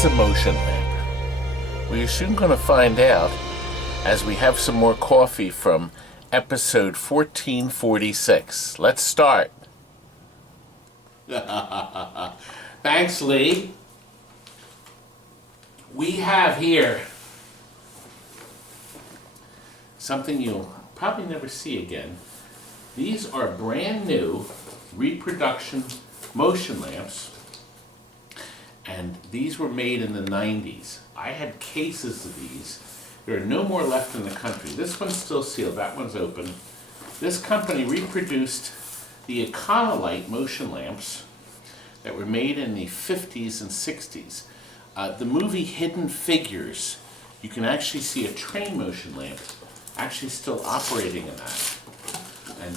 is a motion lamp? We're soon going to find out as we have some more coffee from episode 1446. Let's start. Thanks, Lee. We have here something you'll probably never see again. These are brand new Reproduction motion lamps, and these were made in the 90s. I had cases of these. There are no more left in the country. This one's still sealed, that one's open. This company reproduced the Econolite motion lamps that were made in the 50s and 60s. The movie Hidden Figures, you can actually see a train motion lamp actually still operating in that. And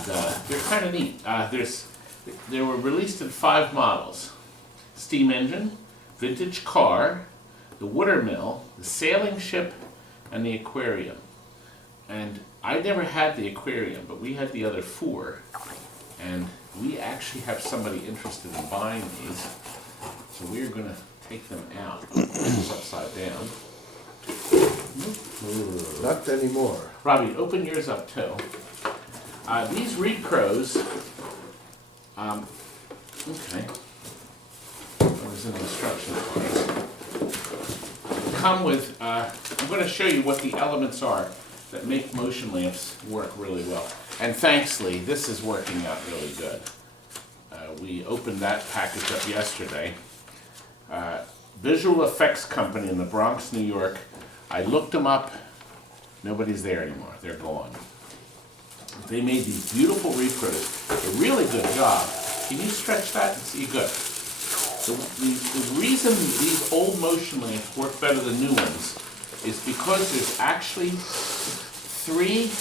they're kind of neat. They were released in 5 models: steam engine, vintage car, the watermill, the sailing ship, and the aquarium. And I never had the aquarium, but we had the other 4. And we actually have somebody interested in buying these. So we're going to take them out. It's upside down. Not anymore. Robbie, open yours up too. These Repros, okay. There's an instruction card. Come with, I'm going to show you what the elements are that make motion lamps work really well. And thanks, Lee, this is working out really good. We opened that package up yesterday. Visual Effects Company in the Bronx, New York. I looked them up. Nobody's there anymore. They're gone. They made these beautiful repros. A really good job. Can you stretch that and see good? The reason these old motion lamps work better than new ones is because there's actually 3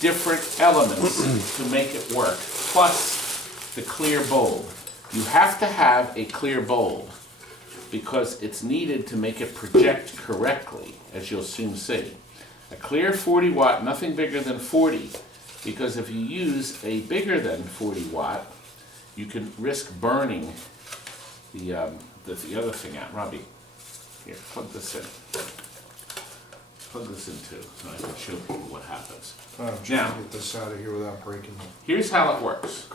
different elements to make it work, plus the clear bulb. You have to have a clear bulb because it's needed to make it project correctly, as you'll soon see. A clear 40 watt, nothing bigger than 40, because if you use a bigger than 40 watt, you can risk burning the other thing out. Robbie, here, plug this in. Plug this in too, so I can show people what happens. I'm trying to get this out of here without breaking it. Here's how it works.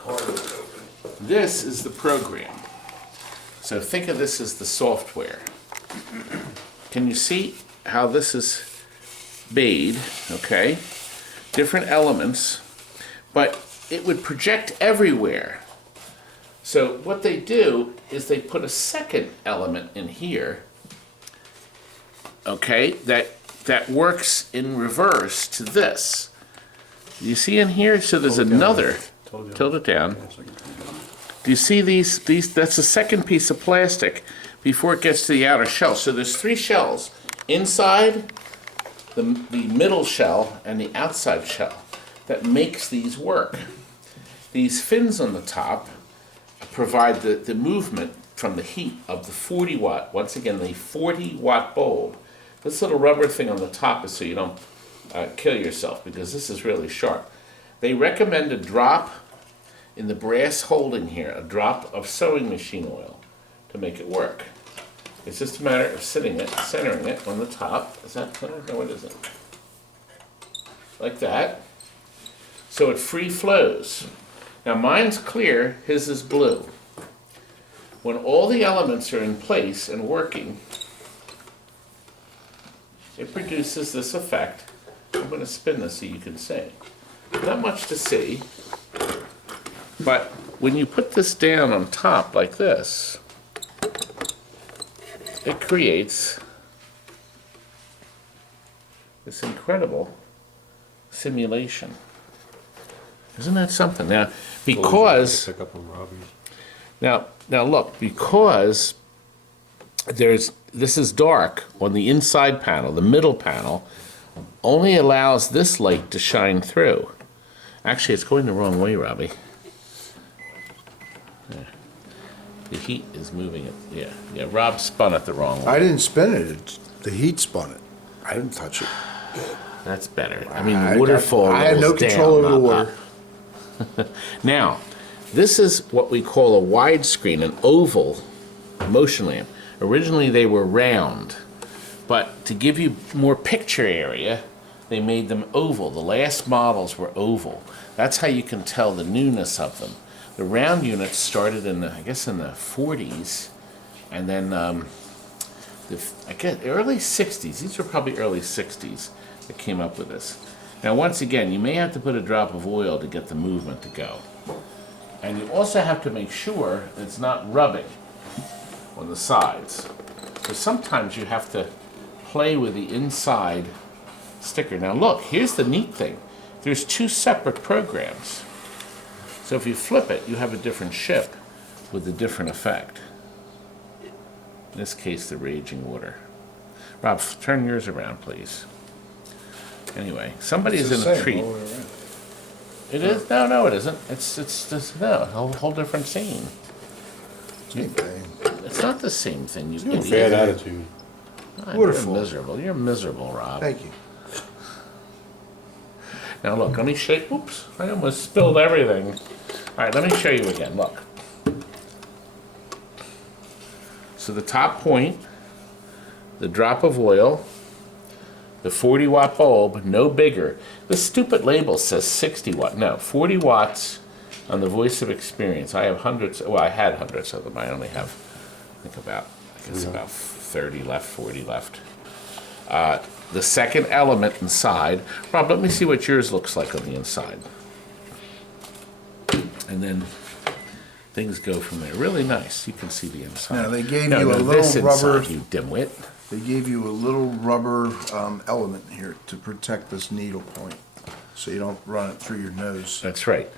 This is the program. So think of this as the software. Can you see how this is made? Okay, different elements, but it would project everywhere. So what they do is they put a second element in here, okay, that works in reverse to this. You see in here? So there's another. Tilt it down. Do you see these? That's the second piece of plastic before it gets to the outer shell. So there's 3 shells: inside, the middle shell, and the outside shell that makes these work. These fins on the top provide the movement from the heat of the 40 watt. Once again, the 40 watt bulb. This little rubber thing on the top is so you don't kill yourself, because this is really sharp. They recommend a drop in the brass holding here, a drop of sewing machine oil to make it work. It's just a matter of centering it on the top. Is that centered? No, what is it? Like that. So it free flows. Now mine's clear, his is blue. When all the elements are in place and working, it produces this effect. I'm going to spin this so you can see. Not much to see, but when you put this down on top like this, it creates this incredible simulation. Isn't that something? Now, because now look, because this is dark on the inside panel, the middle panel only allows this light to shine through. Actually, it's going the wrong way, Robbie. The heat is moving it. Yeah. Rob spun it the wrong way. I didn't spin it. The heat spun it. I didn't touch it. That's better. I mean, the waterfall. I had no control over the water. Now, this is what we call a widescreen, an oval motion lamp. Originally they were round, but to give you more picture area, they made them oval. The last models were oval. That's how you can tell the newness of them. The round units started in the, I guess, in the 40s, and then I guess early 60s. These were probably early 60s that came up with this. Now, once again, you may have to put a drop of oil to get the movement to go. And you also have to make sure it's not rubbing on the sides. Because sometimes you have to play with the inside sticker. Now look, here's the neat thing. There's two separate programs. So if you flip it, you have a different ship with a different effect. In this case, the raging water. Rob, turn yours around, please. Anyway, somebody is in a treat. It is? No, it isn't. It's just, no, a whole different scene. Same thing. It's not the same thing, you Bad idiot. attitude. You're miserable. You're miserable, Rob. Thank you. Now look, let me shake. Oops, I almost spilled everything. All right, let me show you again. Look. So the top point, the drop of oil, the 40-watt bulb, no bigger. This stupid label says 60 watt. No, 40 watts on the Voice of Experience. I have hundreds. Well, I had hundreds of them. I only have, I think about 30 left, 40 left. The second element inside. Rob, let me see what yours looks like on the inside. And then things go from there. Really nice. You can see the inside. Now, they gave No, you a no, little this rubber. inside, you dimwit. They gave you a little rubber element here to protect this needle point, so you don't run it through your nose. That's right.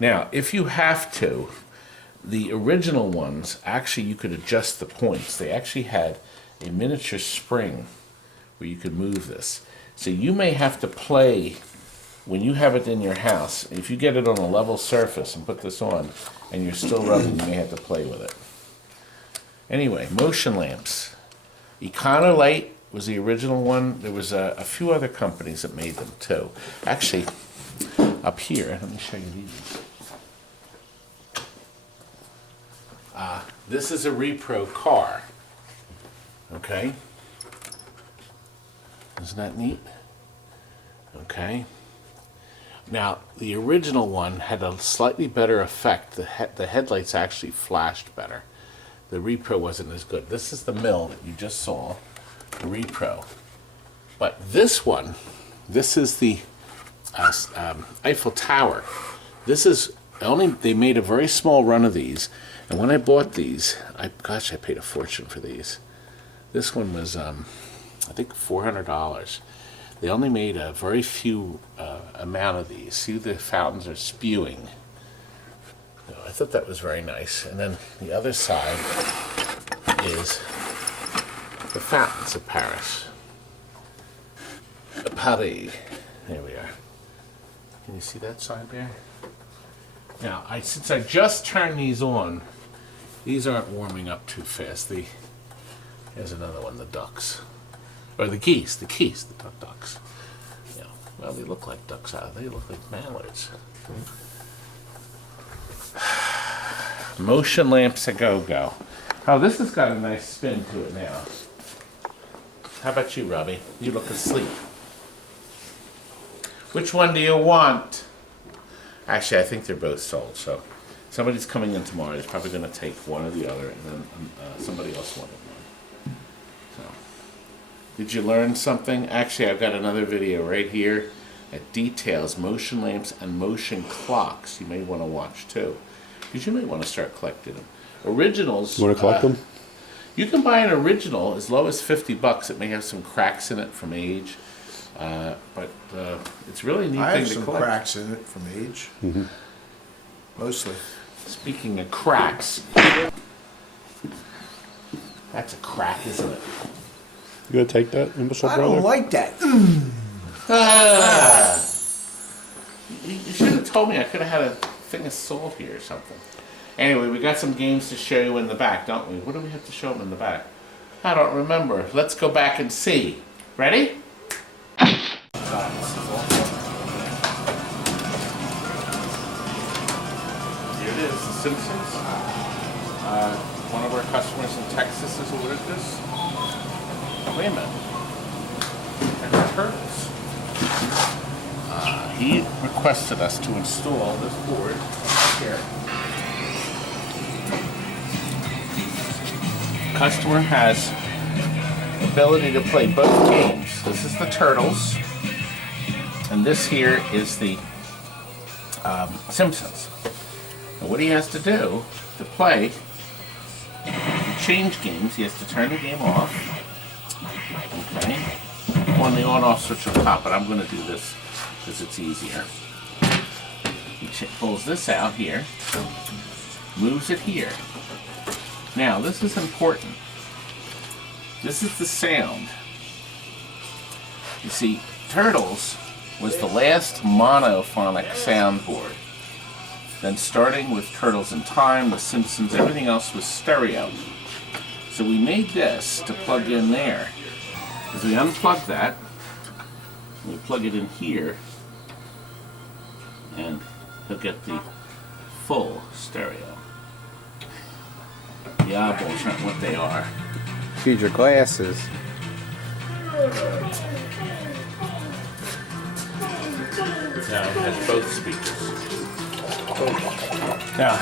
Now, if you have to, the original ones, actually you could adjust the points. They actually had a miniature spring where you could move this. So you may have to play, when you have it in your house, if you get it on a level surface and put this on, and you're still rubbing, you may have to play with it. Anyway, motion lamps. Econolite was the original one. There was a few other companies that made them too. Actually, up here, let me show you these. This is a Repro car. Okay. Isn't that neat? Okay. Now, the original one had a slightly better effect. The headlights actually flashed better. The Repro wasn't as good. This is the mill that you just saw, the Repro. But this one, this is the Eiffel Tower. This is they made a very small run of these. And when I bought these, I paid a fortune for these. This one was, I think, $400. They only made a very few amount of these. See, the fountains are spewing. So I thought that was very nice. And then the other side is the fountains of Paris. Paris. There we are. Can you see that side there? Now, since I just turned these on, these aren't warming up too fast. Here's another one, the ducks. Or the geese, the ducks. Yeah, well, they look like ducks. They look like mallards. Motion lamps a go-go. Oh, this has got a nice spin to it now. How about you, Robbie? You look asleep. Which one do you want? Actually, I think they're both sold, so somebody's coming in tomorrow. He's probably going to take one or the other, and then somebody else wanted one. So, did you learn something? Actually, I've got another video right here that details motion lamps and motion clocks. You may want to watch too, because you may want to start collecting them. Originals. You want to collect them? You can buy an original as low as $50. It may have some cracks in it from age. But it's really a neat I thing have to some collect. cracks in it from age. Mostly. Speaking of cracks, that's a crack, isn't it? You gonna take that, imbecile I brother? don't like that. You should have told me. I could have had a thing of salt here or something. Anyway, we got some games to show you in the back, don't we? What do we have to show them in the back? I don't remember. Let's go back and see. Ready? Here it is, The Simpsons. One of our customers in Texas has ordered this. Wait a minute. They're turtles. He requested us to install this board here. Customer has the ability to play both games. This is the Turtles, and this here is the Simpsons. And what he has to do to play, to change games, he has to turn the game off. Okay. On the on-off switch on top, but I'm going to do this because it's easier. He pulls this out here, moves it here. Now, this is important. This is the sound. You see, Turtles was the last monophonic soundboard. Then starting with Turtles in Time, The Simpsons, everything else was stereo. So we made this to plug in there. As we unplug that, we plug it in here, and he'll get the full stereo. The eyeballs aren't what they are. Feed your glasses. Now it has both speakers. Now,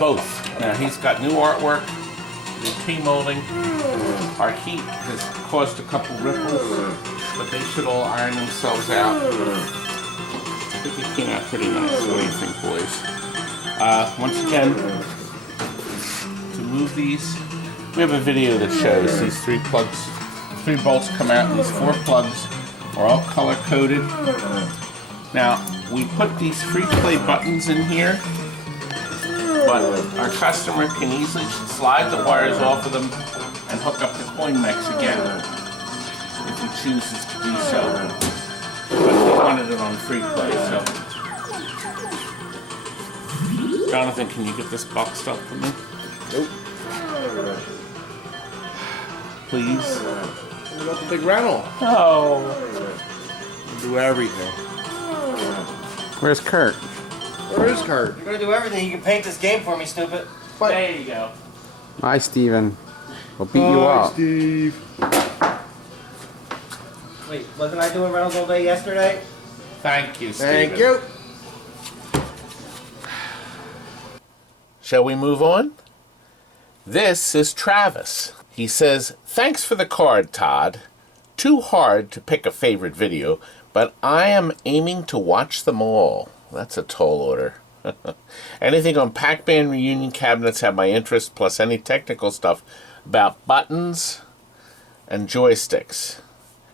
both. Now he's got new artwork, new T-molding. Our heat has caused a couple ripples, but they should all iron themselves out. I think it came out pretty nice. What do you think, boys? Once again, to move these, we have a video that shows these 3 plugs, 3 bolts come out, and these 4 plugs are all color-coded. Now, we put these free play buttons in here, but our customer can easily slide the wires off of them and hook up the coin mechs again, if he chooses to do so. But he wanted it on free play, so. Jonathan, can you get this boxed up for me? Nope. Please? We got the big rental. Oh. We'll do everything. Where's Kurt? Where is Kurt? You're gonna do everything. You can paint this game for me, stupid. There you go. Hi, Steven. We'll beat you up. Steve. Wait, wasn't I doing Reynolds all day yesterday? Thank you, Steven. Thank you. Shall we move on? This is Travis. He says, "Thanks for the card, Todd. Too hard to pick a favorite video, but I am aiming to watch them all." That's a tall order. Anything on Pac-Man reunion cabinets have my interest, plus any technical stuff about buttons and joysticks.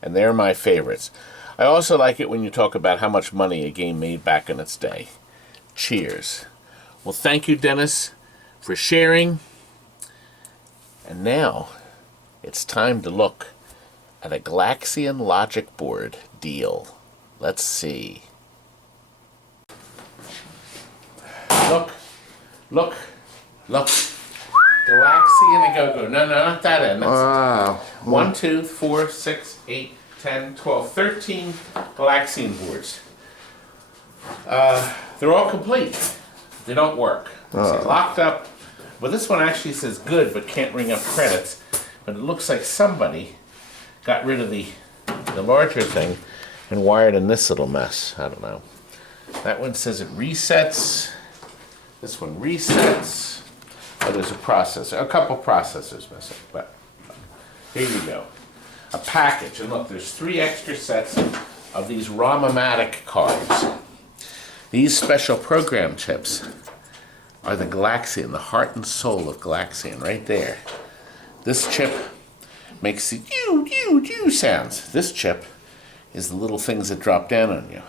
And they're my favorites. I also like it when you talk about how much money a game made back in its day. Cheers. Well, thank you, Dennis, for sharing. And now, it's time to look at a Galaxian logic board deal. Let's see. Look. Galaxian a go-go. No, not that end. That's Wow. 1, 2, 4, 6, 8, 10, 12, 13 Galaxian boards. They're all complete. They don't work. It's locked up. Well, this one actually says good, but can't ring up credits. But it looks like somebody got rid of the larger thing and wired in this little mess. I don't know. That one says it resets. This one resets. Oh, there's a processor. A couple processors missing, but here you go. A package. And look, there's 3 extra sets of these ROM-O-matic cards. These special program chips are the Galaxian, the heart and soul of Galaxian, right there. This chip makes the you sounds. This chip is the little things that drop down on you.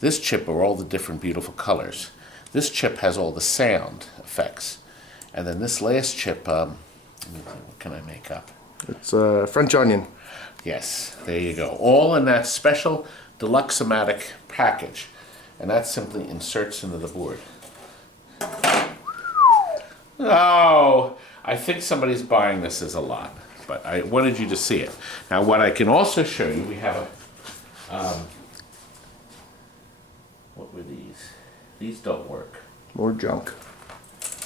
This chip are all the different beautiful colors. This chip has all the sound effects. And then this last chip, what can I make up? It's French onion. Yes, there you go. All in that special Deluxe-O-matic package. And that simply inserts into the board. Oh, I think somebody's buying this as a lot, but I wanted you to see it. Now, what I can also show you, we have a, what were these? These don't work. More junk.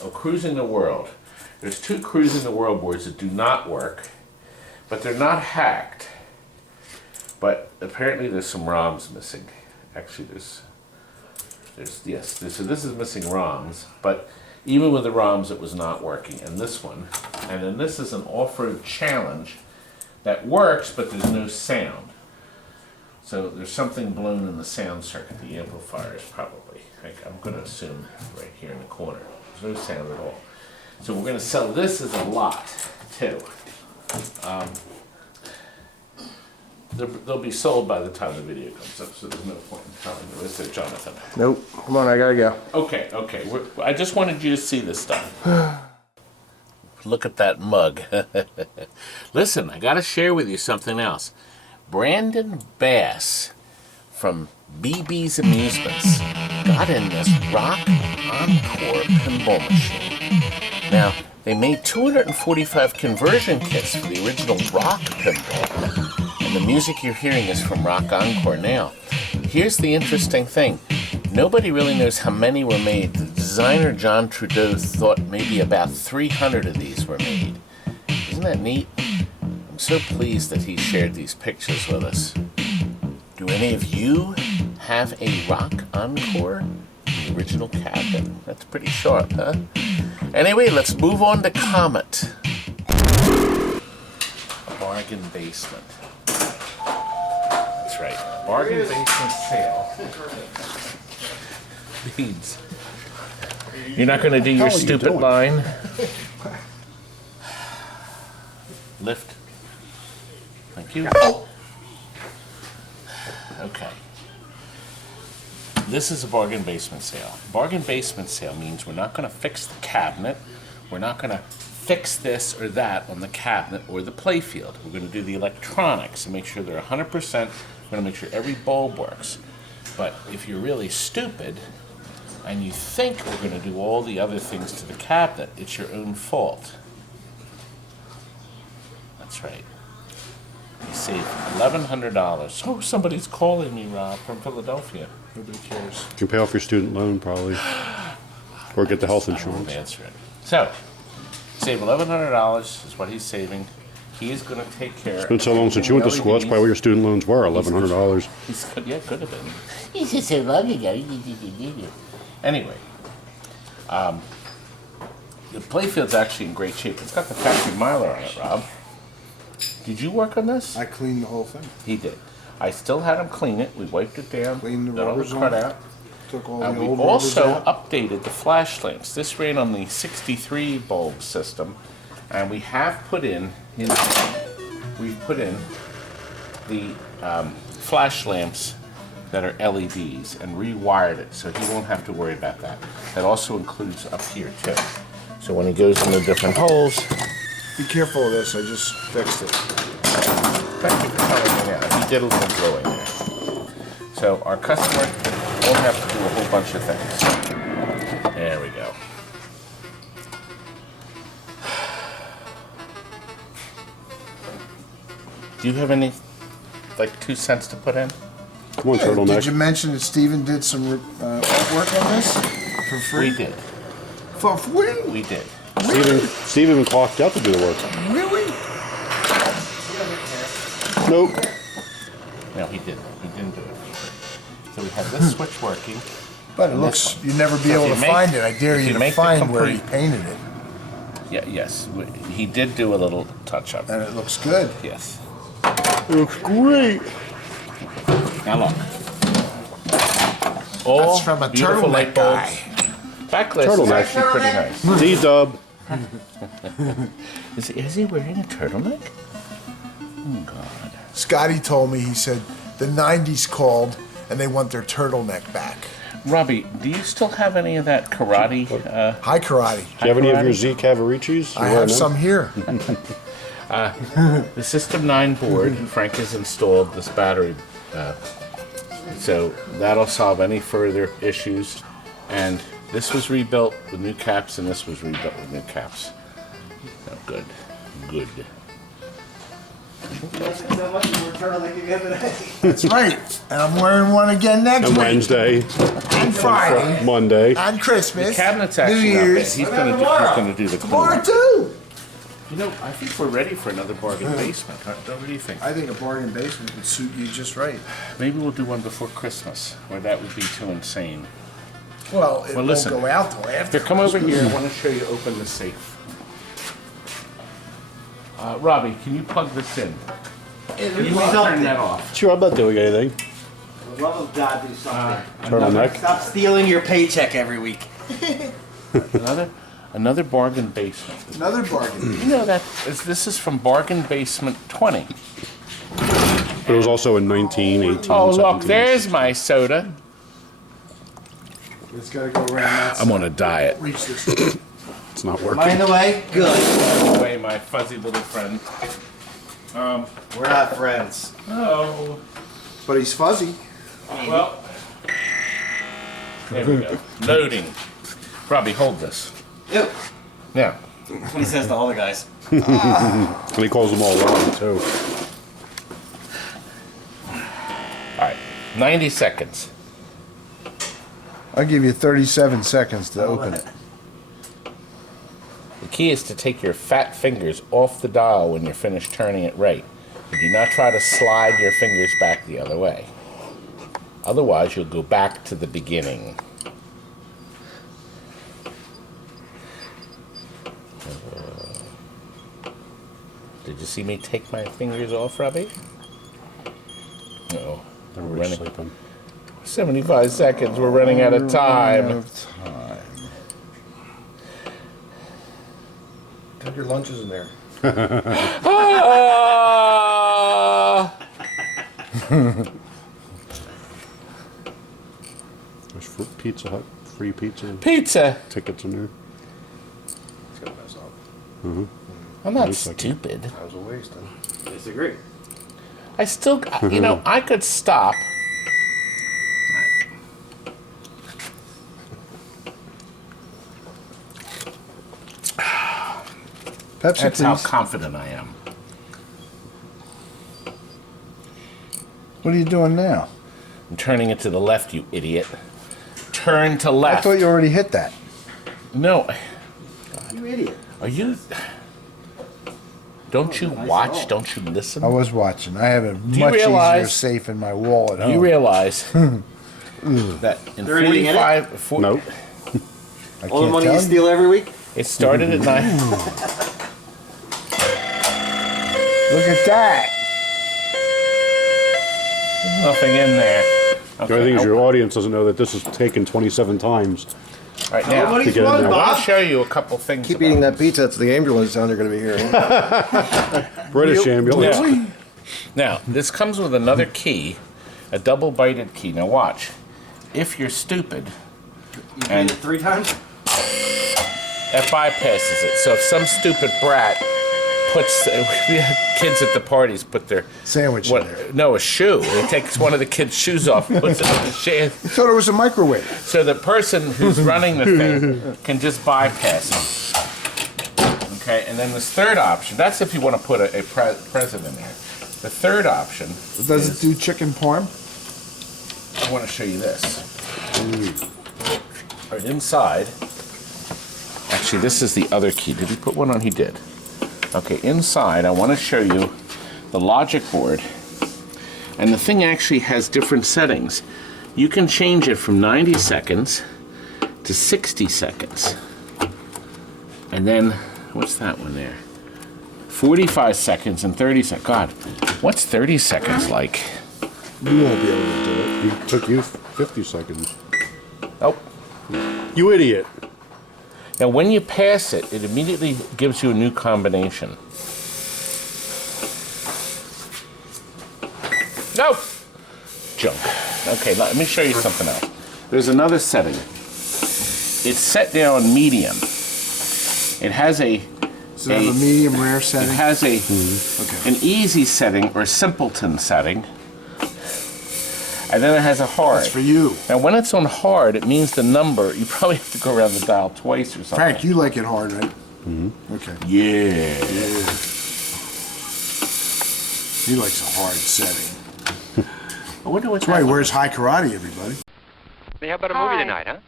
Oh, Cruising the World. There's 2 Cruising the World boards that do not work, but they're not hacked. But apparently there's some ROMs missing. Actually, so this is missing ROMs, but even with the ROMs it was not working. And this one, and then this is an off-road challenge that works, but there's no sound. So there's something blown in the sound circuit, the amplifiers probably. I'm going to assume right here in the corner. There's no sound at all. So we're going to sell this as a lot too. They'll be sold by the time the video comes up, so there's no point in telling you. Is there, Jonathan? Nope. Come on, I gotta go. Okay. I just wanted you to see this stuff. Look at that mug. Listen, I got to share with you something else. Brandon Bass from BB's Amusements got in this Rock Encore Pinball Machine. Now, they made 245 conversion kits for the original Rock Pinball. And the music you're hearing is from Rock Encore now. Here's the interesting thing. Nobody really knows how many were made. The designer John Trudeau thought maybe about 300 of these were made. Isn't that neat? I'm so pleased that he shared these pictures with us. Do any of you have a Rock Encore? The original cabinet. That's pretty sharp, huh? Anyway, let's move on to Comet. Bargain basement. That's right. Bargain basement sale. Beads. You're not going to do your stupid line? Lift. Thank you. Okay. This is a bargain basement sale. Bargain basement sale means we're not going to fix the cabinet. We're not going to fix this or that on the cabinet or the playfield. We're going to do the electronics and make sure they're 100%. We're going to make sure every bulb works. But if you're really stupid and you think we're going to do all the other things to the cabinet, it's your own fault. That's right. You save $1,100. Oh, somebody's calling me, Rob, from Philadelphia. Nobody cares. You can pay off your student loan probably, or get the health I won't insurance. answer it. So, save $1,100 is what he's saving. He is going to take care of. It's been so long since you went to school. That's probably what your student loans were, $1,100. Yeah, could have been. He said so long ago. Anyway, the playfield's actually in great shape. It's got the factory miler on it, Rob. Did you work on this? I cleaned the whole thing. He did. I still had him clean it. We wiped it down. Cleaned the got all the rubbers cut on. out. Took all the We old also rubbers out. updated the flash lamps. This ran on the 63 bulb system, and we have put in the flash lamps that are LEDs and rewired it, so he won't have to worry about that. That also includes up here too. So when he goes in the different holes, Be careful of this, I just fixed it. thank you for telling me now. He did a little drawing there. So our customer won't have to do a whole bunch of things. There we go. Do you have any, like, 2 cents to put in? Come on, Did you turtleneck. mention that Steven did some artwork on this for free? We did. For free? We did. Steve even clocked out to do the work. Really? Nope. No, he didn't. He didn't do it. So we have this switch working. But it And looks, this one. you'd never be So if able to you make- find it. I dare if you you to make the find where he complete- painted it. Yeah, yes. He did do a little touch up. And it looks good. Yes. It looks great. Now look. All That's from a beautiful turtleneck light bulbs. guy. Backlist is Turtleneck. actually pretty nice. D-dub. Is he wearing a turtleneck? Oh, God. Scotty told me, he said, the 90s called and they want their turtleneck back. Robbie, do you still have any of that karate? Hi, karate. Do you have any of your karate? Z Cavaricis? I have some here. The System 9 board, Frank has installed this battery, so that'll solve any further issues. And this was rebuilt with new caps, and this was rebuilt with new caps. So good, good. You liked it so much you were turtling again today. That's right. And I'm wearing one again next And week. Wednesday, And Friday. Monday. On Christmas. Cabinet's New actually not bad. Year's. He's gonna do the Tomorrow cleanup. too. You know, I think we're ready for another bargain basement. What do you think? I think a bargain basement would suit you just right. Maybe we'll do one before Christmas, or that would be too insane. Well, it won't listen. go out till after. Here, come over here. I want to show you open the safe. Robbie, can you plug this in? Can you turn that off? Sure, I'm not doing anything. For the love of God, do something. Turtleneck. Stop stealing your paycheck every week. Another bargain basement. Another bargain. You know this is from Bargain Basement 20. But it was also in 19, 18, Oh, look, 17. there's my soda. It's gotta go around that I'm side. on a diet. Reach this. It's not Am I in working. the way? Good. Away, my fuzzy little friend. We're not friends. Oh, But he's fuzzy. well. There we go. Loading. Robbie, hold this. Ew. Now, That's what he says to all the guys. And he calls them all Ron, too. all right, 90 seconds. I'll give you 37 seconds to open it. The key is to take your fat fingers off the dial when you're finished turning it right. And do not try to slide your fingers back the other way. Otherwise, you'll go back to the beginning. Did you see me take my fingers off, Robbie? No. We're Everybody's running. sleeping. 75 seconds. We're running out of time. Take your lunches in there. Ah! There's Pizza Hut, free pizza Pizza. tickets in there. It's gonna mess up. I'm not Looks like it. stupid. That was a waste. Huh? Disagree. I still, you know, I could stop. Pepsi, That's how please. confident I am. What are you doing now? I'm turning it to the left, you idiot. Turn to I left. thought you already hit that. No. You idiot. Are you? Don't you watch? Don't you listen? I was watching. I have a you much easier realize- safe in my wall at home. You realize that in They're eating in it? 45, Nope. I All the can't money tell you you. steal every week? it started at 9. Look at that. There's nothing in there. The only thing is your audience doesn't know that this is taken 27 times. Right now, Nobody's get in won, there. I want Bob. to show you a couple things. Keep about eating this. that pizza. It's the ambulance sound you're going to be hearing. British ambulance. Yeah. Now, this comes with another key, a double-bited key. Now watch. If you're stupid, You And- paid it 3 times? that bypasses it. So if some stupid brat puts, we had kids at the parties put their Sandwich in there. No, a shoe. It takes one of the kids' shoes off, puts it in the shade, I thought it was a microwave. so the person who's running the thing can just bypass it. Okay, and then this third option. That's if you want to put a president in there. The third option. Does is- it do chicken parm? I want to show you this. Right inside. Actually, this is the other key. Did he put one on? He did. Okay, inside, I want to show you the logic board. And the thing actually has different settings. You can change it from 90 seconds to 60 seconds. And then, what's that one there? 45 seconds and 30 seconds. God, what's 30 seconds like? You won't be able to do it. It took you 50 seconds. Oh. You idiot. Now, when you pass it, it immediately gives you a new combination. No! Junk. Okay, let me show you something else. There's another setting. It's set down on medium. It has a Does it have a medium rare setting? It has a Okay. an easy setting or simpleton setting, and then it has a hard. That's for you. Now, when it's on hard, it means the number. You probably have to go around the dial twice or something. Frank, you like it hard, right? Okay. Yeah. He likes a hard setting. I wonder what That's why he wears high karate, everybody. Hey, how about a movie tonight, huh?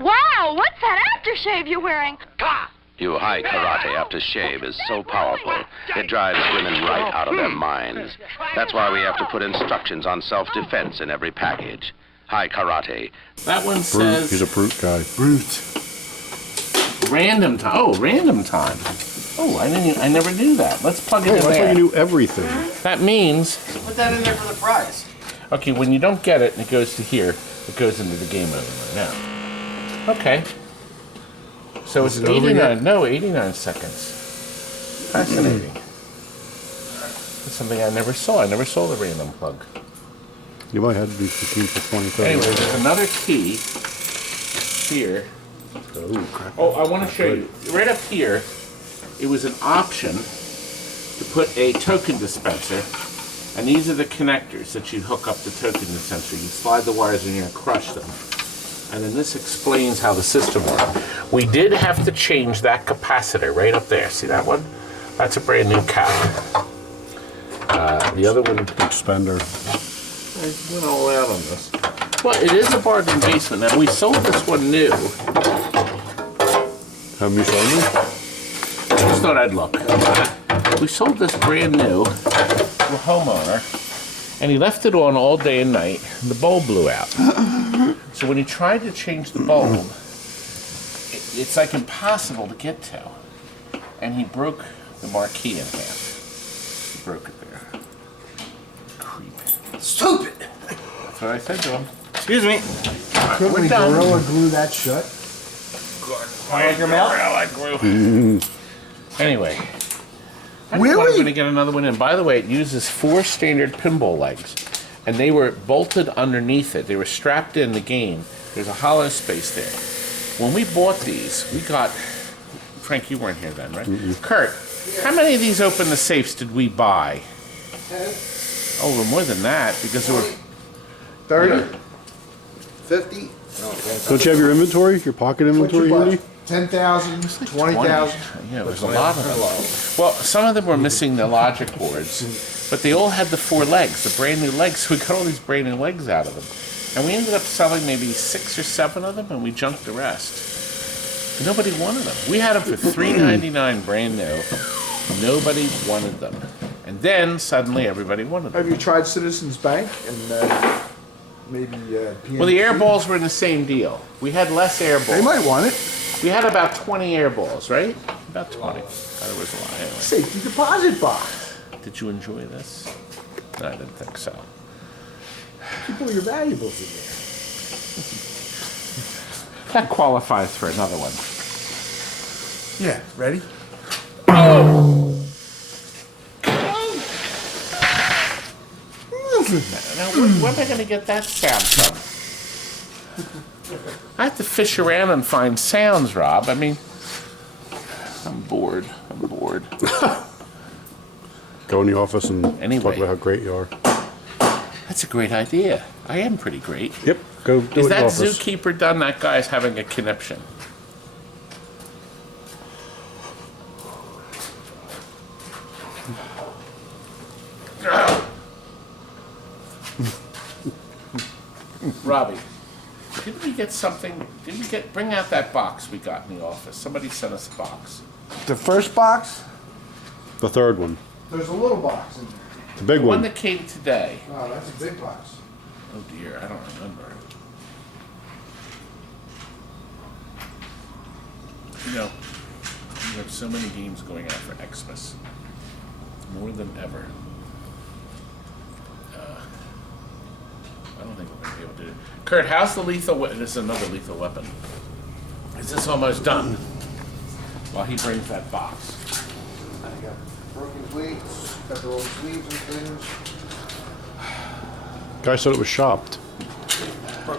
Wow, what's that aftershave you're wearing? You high karate aftershave is so powerful, it drives women right out of their minds. That's why we have to put instructions on self-defense in every package. High karate. That one Brute. says He's a brute guy. Brute. random time. Oh, random time. Oh, I never knew that. Let's plug it Hey, in I thought there. you knew everything. That means, Put that in there for the prize. okay, when you don't get it and it goes to here, it goes into the game over right now. Okay. So Is it's it over 89, yet? no, 89 seconds. Fascinating. That's something I never saw. I never saw the random plug. You might have to be 15 for 20, 30. Anyway, there's another key here. Oh, I want to show you. Right up here, it was an option to put a token dispenser, and these are the connectors that you'd hook up the token dispenser. You slide the wires in here and crush them. And then this explains how the system works. We did have to change that capacitor right up there. See that one? That's a brand new cap. The other one, Big spender. I went all out on this. Well, it is a bargain basement. Now, we sold this one new. Have me show me? I just thought I'd look. We sold this brand new to a homeowner, and he left it on all day and night, and the bulb blew out. So when he tried to change the bulb, it's like impossible to get to. And he broke the marquee in half. He broke it there. Creep. Stupid. That's what I said to him. Excuse me. Couldn't We're we done. Gorilla glue that shut? Your mouth? Anyway. I Really? am going to get another one in. By the way, it uses 4 standard pinball legs, and they were bolted underneath it. They were strapped in the game. There's a hollow space there. When we bought these, we got... Frank, you weren't here then, right? Kurt, how many of these open the safes did we buy? 10, Oh, well, more than that, because there were... 30, 50. Don't you have your inventory? Your pocket What's inventory your handy? budget? 10,000, 20,000. Yeah, there's a lot of them. Well, some of them were missing the logic boards, but they all had the 4 legs, the brand new legs. So we got all these brand new legs out of them. And we ended up selling maybe 6 or 7 of them, and we junked the rest. Nobody wanted them. We had them for $3.99 brand new. Nobody wanted them. And then suddenly everybody wanted them. Have you tried Citizens Bank and maybe PNC? Well, the air balls were in the same deal. We had less air balls. They might want it. We had about 20 air balls, right? About 20. There was a lot. Anyway. Safety deposit box. Did you enjoy this? No, I didn't think so. You put your valuables in there. That qualifies for another one. Yeah, ready? Now, where am I going to get that sound from? I have to fish around and find sounds, Rob. I mean, I'm bored. I'm bored. Go in the office and Anyway. talk about how great you are. That's a great idea. I am pretty great. Yep, go do it Is in the that office. zookeeper done? That guy's having a conniption. Robbie, didn't we get something? Did we bring out that box we got in the office? Somebody sent us a box. The first box, The third one. there's a little box in there. The big One one. that came today. Oh, that's a big box. Oh dear, I don't remember. You know, we have so many games going out for Xmas. More than ever. I don't think we're going to be able to do it. Kurt, how's the lethal weapon? This is another lethal weapon. Is this almost done? While he brings that box. I got broken plates, got the old sleeves and things. Guy said it was shopped.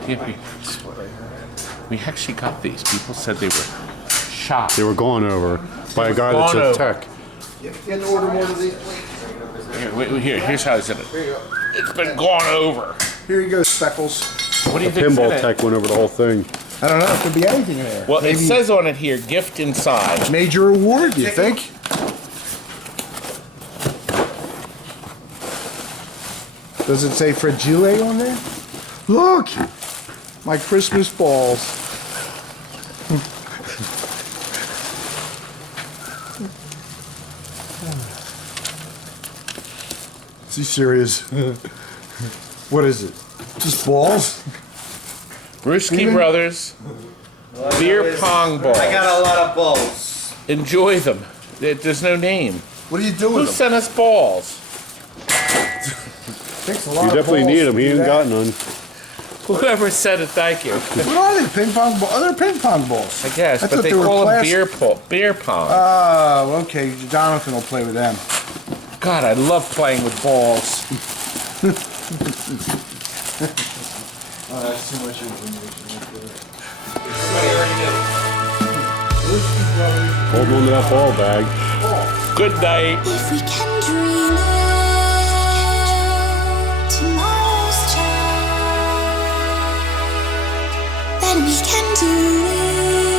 Yeah, we actually got these. People said they were shocked. They were gone over by a guy that's gone a over. tech. You can order more of these plates. Here's how it's in it. Here you go. It's been gone over. Here you go, Speckles. What do you think? Pinball tech went over the whole thing. I don't know, it could be anything in there. Well, Maybe it says on it here, gift inside. major award, you think? Does it say fragile on there? Look! My Christmas balls. Is he serious? What is it? Just balls? Brewski Brothers beer pong balls. I got a lot of balls. Enjoy them. There's no name. What do you do Who with them? sent us balls? Takes a lot You of definitely balls need to them. He do ain't that. got none. Whoever said it, thank you. What are they? Ping pong balls? They're ping pong balls. I guess, but thought they were call them plastic. beer pong. Oh, okay. Jonathan will play with them. God, I love playing with balls. Oh, that's too much information. Hold on to that ball bag. Good night. If we can dream it, tomorrow's child, then we can do it.